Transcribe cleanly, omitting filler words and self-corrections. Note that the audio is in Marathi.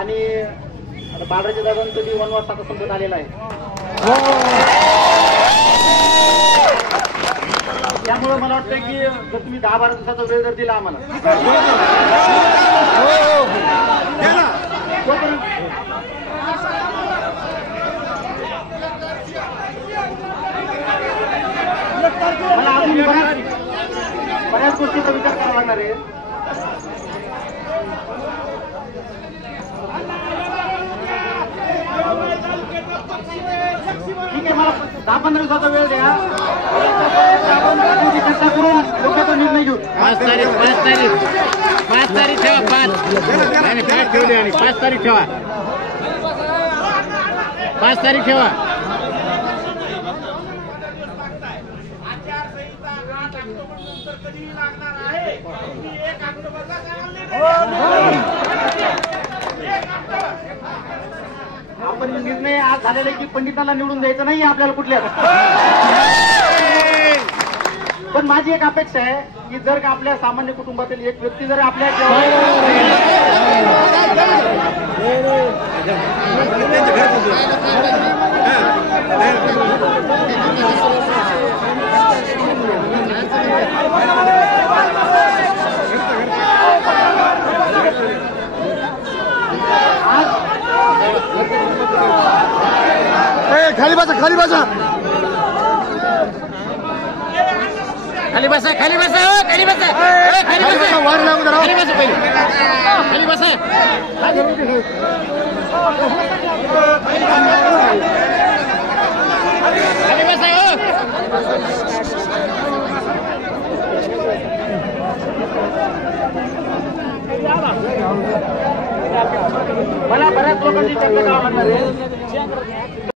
आणि बाळराजे दादांचा वनवास आता संपत आलेला आहे. त्यामुळे मला वाटतं की जर तुम्ही 10-12 दिवसाचा वेळ जर दिला आम्हाला मला अजून बऱ्याच गोष्टीचा विचार करावा लागणार आहे. ठीक आहे, मला 10-15 दिवसाचा वेळ द्या. चर्चा करून लोकांचा निर्णय घेऊ. 5 तारीख ठेवा. 5 ठेवले आणि 5 तारीख ठेवा. 5 तारीख ठेवा. आपण निर्णय आज झालेला की पंडितांना निवडून द्यायचं नाही आपल्याला कुठल्या. पण माझी एक अपेक्षा आहे की जर का आपल्या सामान्य कुटुंबातील एक व्यक्ती जर आपल्या खाली बसा खाली बसा. वार लागू जरा. खाली बसा पहिले. खाली बसा. मला बऱ्याच लोकांची चर्चा करावी लागणार आहे.